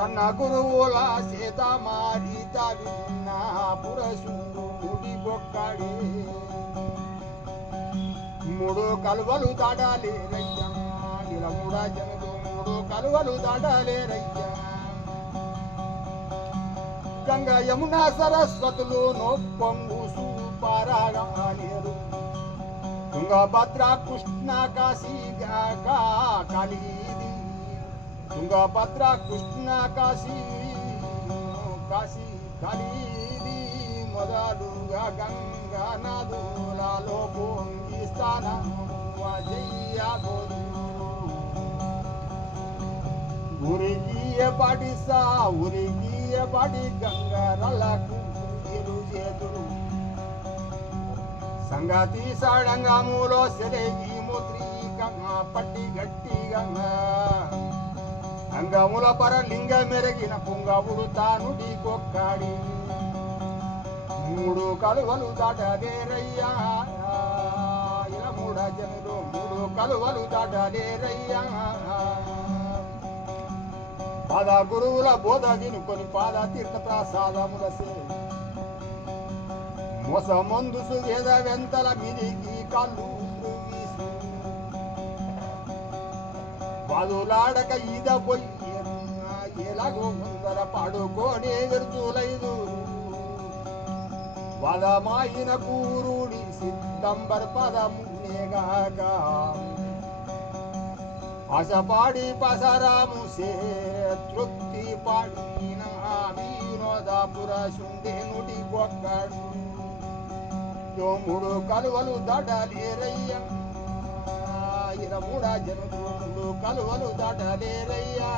కన్న గురువుల సీత మారీత విన్న పురశుండు ముడి బొక్కడే మూడు కలువలు దాడాలి రయ్యా ఇలా మూడా జనులు మూడు కలువలు దాడాలి రయ్యా గంగా యమునా సరస్వతులు నొప్పొంగు సూపారాగా నేరు తుంగభద్ర కృష్ణ కాశీ కాళీది తుంగభద్ర కృష్ణ కాశీ కాశీ కాళీది మొదలుగా గంగా నదులలో పొంగి స్థానము అజయ్య గోరు ఉరిగియ పాటి సా ఉరిగియ పాటి గంగరలకు ఇరు చేతులు సంగతి సడంగములో సెలగి ముద్రీకంగా పట్టి గట్టిగా అంగముల పరలింగ మెరిగిన పుంగవుడు తాను ఢీకొక్కాడి మూడు కలువలు దాటలేరయ్యా ఇలా మూడ జనులు మూడు కలువలు దాటలేరయ్యా పాద గురువుల బోధ వినుకొని పాద తీర్థ ప్రసాదముల మోసమందుసు వేద వెంతల మిదికి కళ్ళు వీసు బాదులాడక ఈద పోయి ఎలాగో ముందర పడుకోనే విరుచులైదు వదమాయిన కూరుడి సిద్ధంబర్ పదమునేగాక ఆశపాడి పసరాము సే తృప్తి పాడిన వినోదాపుర శుండే నుడి గొక్కడు మూడు కలువలు దాటలేరయ్యా ఇలా మూడా జనులు మూడు కలువలు దాటలేరయ్యా